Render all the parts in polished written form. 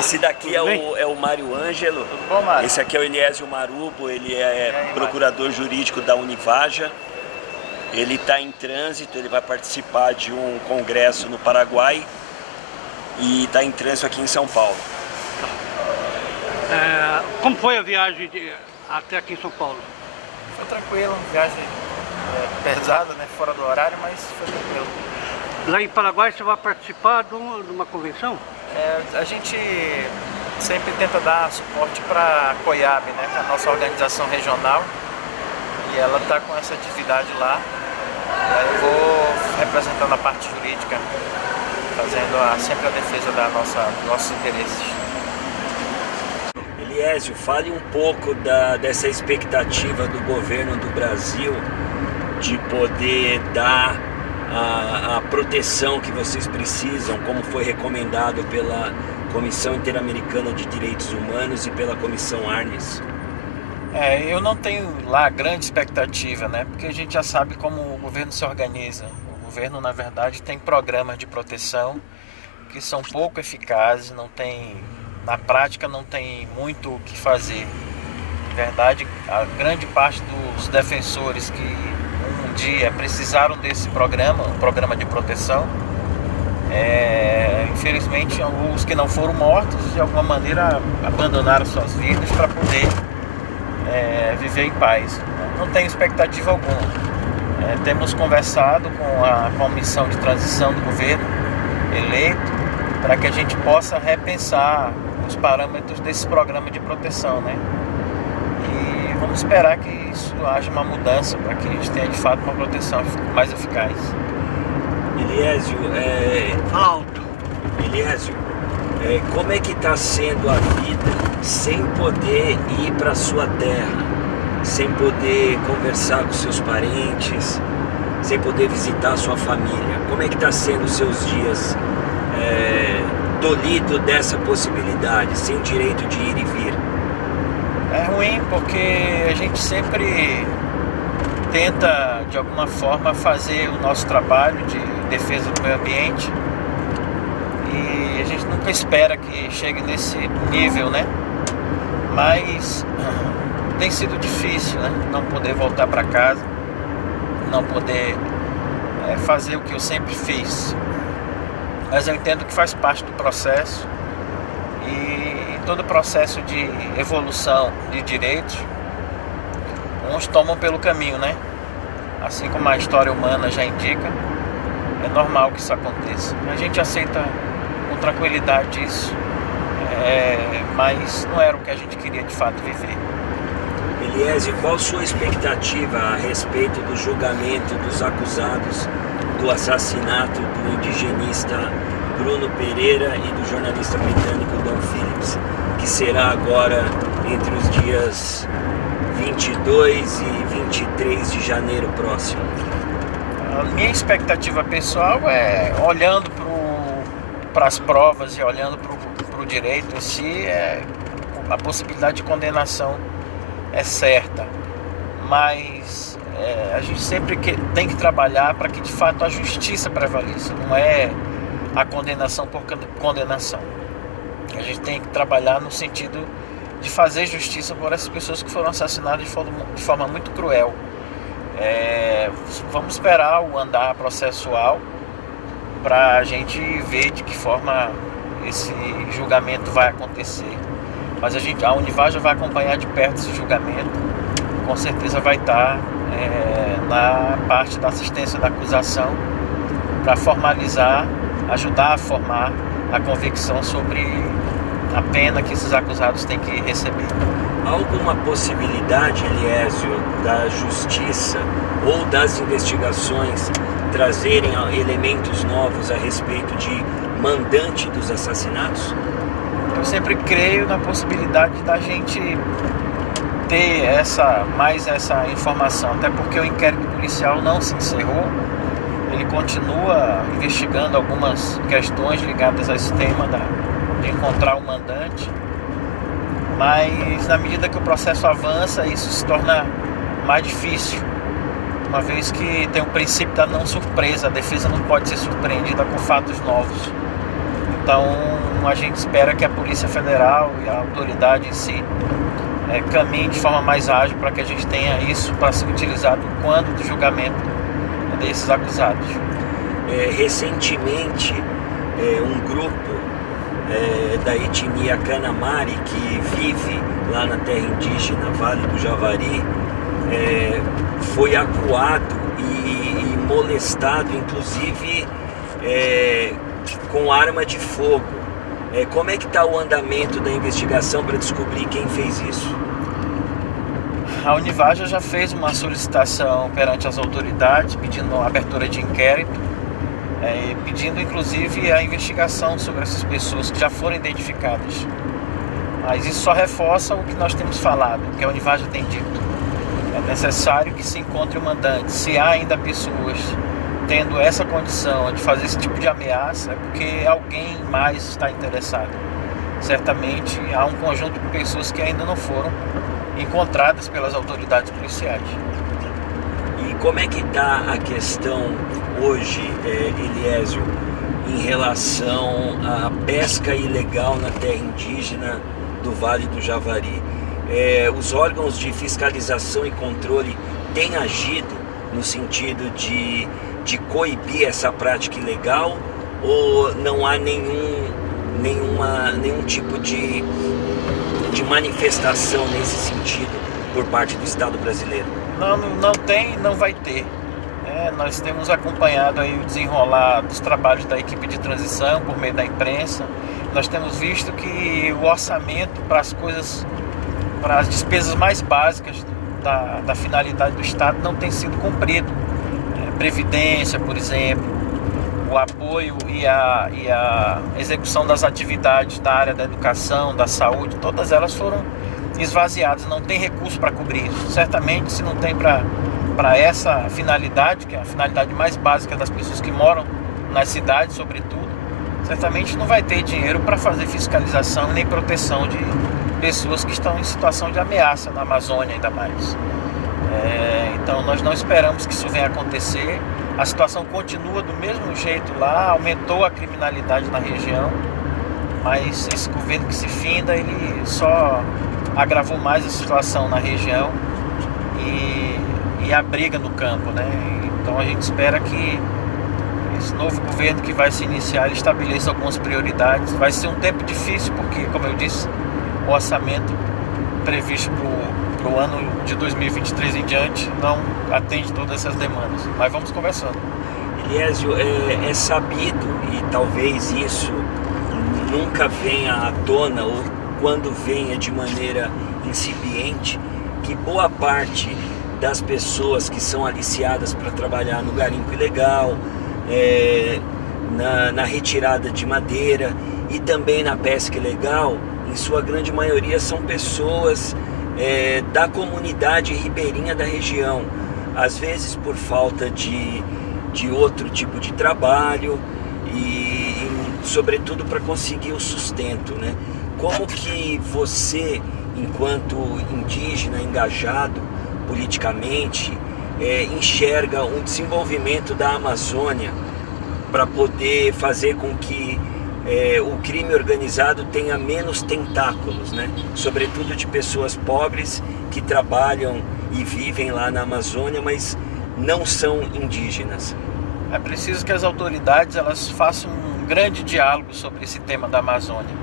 Esse daqui é o Mário Ângelo. Tudo bom, Mário? Esse aqui é o Eliésio Marubo, ele é procurador jurídico da Univaja. Ele está em trânsito, ele vai participar de um congresso no Paraguai e está em trânsito aqui em São Paulo. Como foi a viagem até aqui em São Paulo? Foi tranquilo, viagem pesada, né? Fora do horário, mas foi tranquilo. Lá em Paraguai você vai participar de uma convenção? A gente sempre tenta dar suporte para a COIAB, né? Que é a nossa organização regional. E ela está com essa atividade lá. Aí eu vou representando a parte jurídica, fazendo sempre a defesa dos nossos interesses. Eliésio, fale um pouco dessa expectativa do governo do Brasil de poder dar a proteção que vocês precisam, como foi recomendado pela Comissão Interamericana de Direitos Humanos e pela Comissão Arnes. Eu não tenho lá grande expectativa, né? Porque a gente já sabe como o governo se organiza. O governo, na verdade, tem programas de proteção que são pouco eficazes, na prática não tem muito o que fazer. Na verdade, a grande parte dos defensores que um dia precisaram desse programa, um programa de proteção, infelizmente os que não foram mortos, de alguma maneira abandonaram suas vidas para poder viver em paz. Não tenho expectativa alguma. Temos conversado com a comissão de transição do governo eleito para que a gente possa repensar os parâmetros desse programa de proteção, né? E vamos esperar que isso haja uma mudança para que a gente tenha de fato uma proteção mais eficaz. Eliésio, Fala alto. Eliésio, como é que está sendo a vida sem poder ir para sua terra, sem poder conversar com seus parentes, sem poder visitar a sua família? Como é que está sendo os seus dias tolhido dessa possibilidade, sem direito de ir e vir? É ruim porque a gente sempre tenta de alguma forma fazer o nosso trabalho de defesa do meio ambiente e a gente nunca espera que chegue nesse nível, né? Mas tem sido difícil, né? Não poder voltar para casa, não poder fazer o que eu sempre fiz. Mas eu entendo que faz parte do processo e todo processo de evolução de direitos, uns tomam pelo caminho, né? Assim como a história humana já indica, é normal que isso aconteça. A gente aceita com tranquilidade isso, mas não era o que a gente queria de fato viver. Eliésio, qual a sua expectativa a respeito do julgamento dos acusados do assassinato do indigenista Bruno Pereira e do jornalista britânico Don Phillips, que será agora entre os dias 22 e 23 de janeiro próximo? A minha expectativa pessoal olhando para as provas e olhando para o direito em si, a possibilidade de condenação é certa, mas a gente sempre tem que trabalhar para que de fato a justiça prevaleça, não é a condenação por condenação. A gente tem que trabalhar no sentido de fazer justiça por essas pessoas que foram assassinadas de forma muito cruel. Vamos esperar o andar processual para a gente ver de que forma esse julgamento vai acontecer. Mas a Univaja vai acompanhar de perto esse julgamento, com certeza vai estar na parte da assistência da acusação para formalizar, ajudar a formar a convicção sobre a pena que esses acusados têm que receber. Há alguma possibilidade, Eliésio, da justiça ou das investigações trazerem elementos novos a respeito de mandante dos assassinatos? Eu sempre creio na possibilidade da gente ter mais essa informação, até porque o inquérito policial não se encerrou, ele continua investigando algumas questões ligadas a esse tema de encontrar o mandante, mas na medida que o processo avança, isso se torna mais difícil, uma vez que tem o princípio da não surpresa, a defesa não pode ser surpreendida com fatos novos. Então a gente espera que a Polícia Federal e a autoridade em si caminhe de forma mais ágil para que a gente tenha isso para ser utilizado quando do julgamento desses acusados. Recentemente, um grupo da etnia Canamari, que vive lá na terra indígena Vale do Javari, foi acuado e molestado, inclusive com arma de fogo. Como é que está o andamento da investigação para descobrir quem fez isso? A Univaja já fez uma solicitação perante as autoridades pedindo a abertura de inquérito, pedindo inclusive a investigação sobre essas pessoas que já foram identificadas. Mas isso só reforça o que nós temos falado, o que a Univaja tem dito. É necessário que se encontre o mandante. Se há ainda pessoas tendo essa condição de fazer esse tipo de ameaça, é porque alguém mais está interessado. Certamente há um conjunto de pessoas que ainda não foram encontradas pelas autoridades policiais. E como é que está a questão hoje, Eliésio, em relação à pesca ilegal na terra indígena do Vale do Javari? Os órgãos de fiscalização e controle têm agido no sentido de coibir essa prática ilegal, ou não há nenhum tipo de manifestação nesse sentido por parte do Estado brasileiro? Não tem, não vai ter. Nós temos acompanhado aí o desenrolar dos trabalhos da equipe de transição por meio da imprensa. Nós temos visto que o orçamento para as despesas mais básicas da finalidade do Estado não tem sido cumprido. Previdência, por exemplo, o apoio e a execução das atividades da área da educação, da saúde, todas elas foram esvaziadas, não tem recurso para cobrir isso. Certamente, se não tem para essa finalidade, que é a finalidade mais básica das pessoas que moram nas cidades, sobretudo, certamente não vai ter dinheiro para fazer fiscalização nem proteção de pessoas que estão em situação de ameaça na Amazônia, ainda mais. Então nós não esperamos que isso venha a acontecer. A situação continua do mesmo jeito lá, aumentou a criminalidade na região, mas esse governo que se finda, ele só agravou mais a situação na região e a briga no campo, né? Então a gente espera que esse novo governo que vai se iniciar, ele estabeleça algumas prioridades. Vai ser um tempo difícil porque, como eu disse, o orçamento previsto para o ano de 2023 em diante não atende todas essas demandas, mas vamos conversando. Eliésio, é sabido, e talvez isso nunca venha à tona, ou quando venha de maneira incipiente, que boa parte das pessoas que são aliciadas para trabalhar no garimpo ilegal, na retirada de madeira e também na pesca ilegal, em sua grande maioria são pessoas da comunidade ribeirinha da região, às vezes por falta de outro tipo de trabalho e sobretudo para conseguir o sustento, né? Como que você, enquanto indígena engajado politicamente, enxerga um desenvolvimento da Amazônia para poder fazer com que o crime organizado tenha menos tentáculos, né? Sobretudo de pessoas pobres que trabalham e vivem lá na Amazônia, mas não são indígenas? É preciso que as autoridades elas façam um grande diálogo sobre esse tema da Amazônia.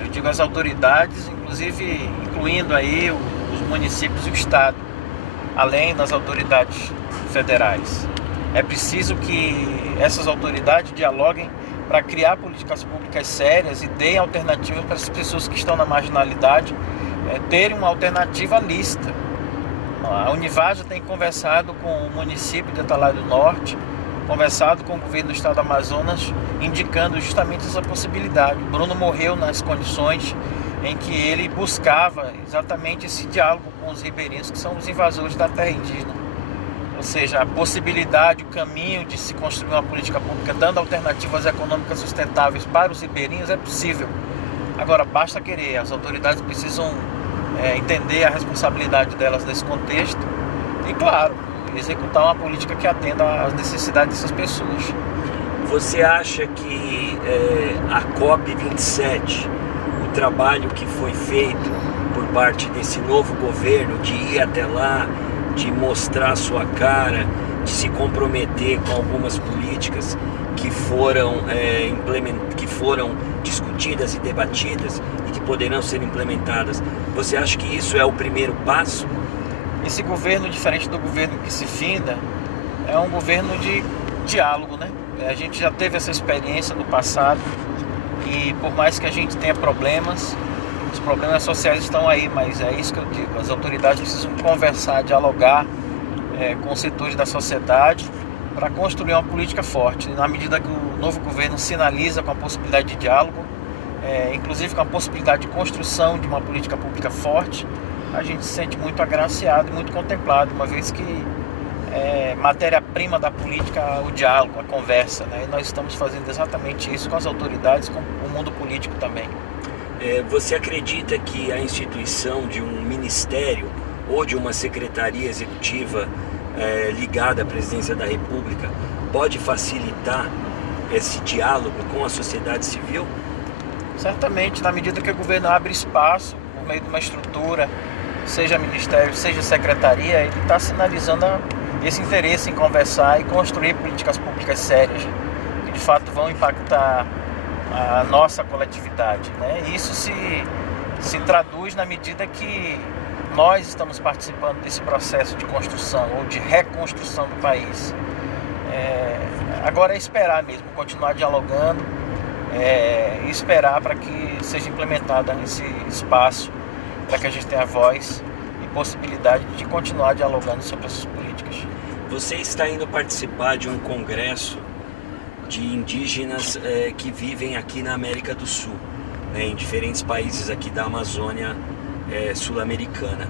Eu digo as autoridades, inclusive incluindo aí os municípios e o Estado, além das autoridades federais. É preciso que essas autoridades dialoguem para criar políticas públicas sérias e deem alternativas para as pessoas que estão na marginalidade terem uma alternativa lícita. A Univaja tem conversado com o município de Atalaia do Norte, conversado com o governo do estado do Amazonas, indicando justamente essa possibilidade. O Bruno morreu nas condições em que ele buscava exatamente esse diálogo com os ribeirinhos, que são os invasores da terra indígena. Ou seja, a possibilidade, o caminho de se construir uma política pública dando alternativas econômicas sustentáveis para os ribeirinhos é possível. Agora, basta querer. As autoridades precisam entender a responsabilidade delas nesse contexto e, claro, executar uma política que atenda às necessidades dessas pessoas. Você acha que a COP27, o trabalho que foi feito por parte desse novo governo de ir até lá, de mostrar sua cara, de se comprometer com algumas políticas que foram discutidas e debatidas e que poderão ser implementadas, você acha que isso é o primeiro passo? Esse governo, diferente do governo que se finda, é um governo de diálogo, né? A gente já teve essa experiência no passado e por mais que a gente tenha problemas, os problemas sociais estão aí, mas é isso que eu digo, as autoridades precisam conversar, dialogar com os setores da sociedade para construir uma política forte. E na medida que o novo governo sinaliza com a possibilidade de diálogo, inclusive com a possibilidade de construção de uma política pública forte, a gente se sente muito agraciado e muito contemplado, uma vez que matéria-prima da política o diálogo, a conversa, né? E nós estamos fazendo exatamente isso com as autoridades, com o mundo político também. Você acredita que a instituição de um ministério ou de uma secretaria executiva ligada à presidência da República pode facilitar esse diálogo com a sociedade civil? Certamente, na medida que o governo abre espaço por meio de uma estrutura, seja ministério, seja secretaria, ele está sinalizando esse interesse em conversar e construir políticas públicas sérias, que de fato vão impactar a nossa coletividade, né? E isso se traduz na medida que nós estamos participando desse processo de construção ou de reconstrução do país. Agora é esperar mesmo, continuar dialogando e esperar para que seja implementada esse espaço, para que a gente tenha voz e possibilidade de continuar dialogando sobre essas políticas. Você está indo participar de um congresso de indígenas que vivem aqui na América do Sul, né, em diferentes países aqui da Amazônia sul-americana.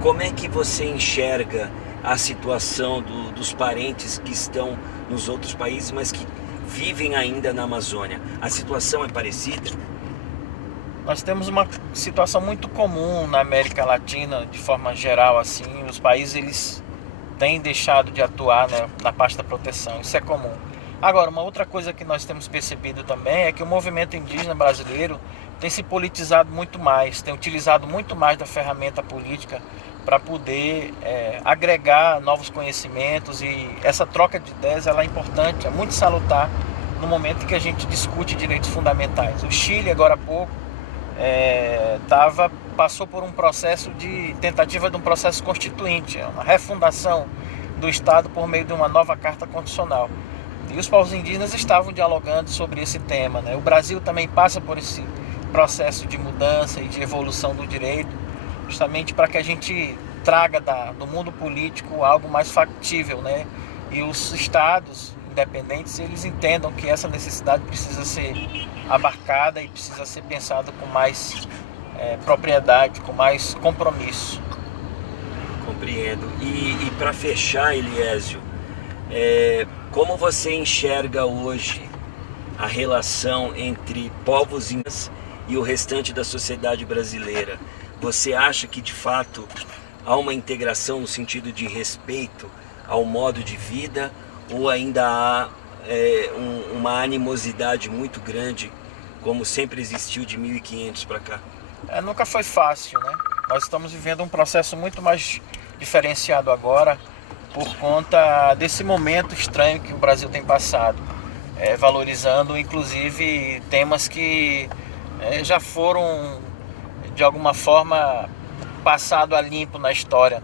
Como é que você enxerga a situação dos parentes que estão nos outros países, mas que vivem ainda na Amazônia? A situação é parecida? Nós temos uma situação muito comum na América Latina, de forma geral, assim, os países eles têm deixado de atuar, né, na parte da proteção, isso é comum. Agora, uma outra coisa que nós temos percebido também é que o movimento indígena brasileiro tem se politizado muito mais, tem utilizado muito mais da ferramenta política para poder agregar novos conhecimentos, e essa troca de ideias ela é importante, é muito salutar no momento em que a gente discute direitos fundamentais. O Chile, agora há pouco, passou por um processo de tentativa de um processo constituinte, uma refundação do Estado por meio de uma nova Carta Constitucional. E os povos indígenas estavam dialogando sobre esse tema, né? O Brasil também passa por esse processo de mudança e de evolução do direito, justamente para que a gente traga do mundo político algo mais factível, né? E os estados independentes, eles entendam que essa necessidade precisa ser abarcada e precisa ser pensada com mais propriedade, com mais compromisso. Compreendo. E para fechar, Eliésio, como você enxerga hoje a relação entre povos indígenas e o restante da sociedade brasileira? Você acha que de fato há uma integração no sentido de respeito ao modo de vida, ou ainda há uma animosidade muito grande, como sempre existiu de 1500 para cá? Nunca foi fácil, né? Nós estamos vivendo um processo muito mais diferenciado agora por conta desse momento estranho que o Brasil tem passado, valorizando inclusive temas que já foram de alguma forma passado a limpo na história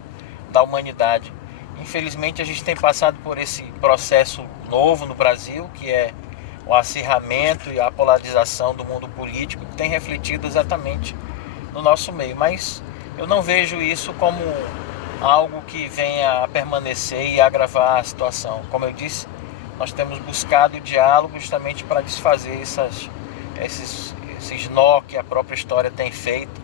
da humanidade. Infelizmente a gente tem passado por esse processo novo no Brasil, que é o acirramento e a polarização do mundo político, que tem refletido exatamente no nosso meio. Mas eu não vejo isso como algo que venha a permanecer e agravar a situação. Como eu disse, nós temos buscado o diálogo justamente para desfazer esses nó que a própria história tem feito,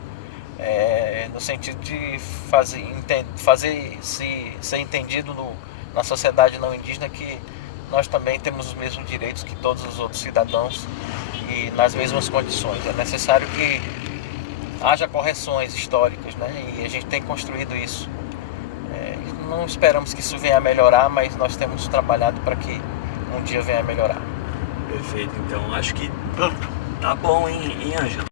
no sentido de fazer ser entendido na sociedade não indígena que nós também temos os mesmos direitos que todos os outros cidadãos e nas mesmas condições. É necessário que haja correções históricas, né? E a gente tem construído isso. Não esperamos que isso venha a melhorar, mas nós temos trabalhado para que um dia venha a melhorar. Perfeito, então acho que Pronto. tá bom, hein, Ângelo?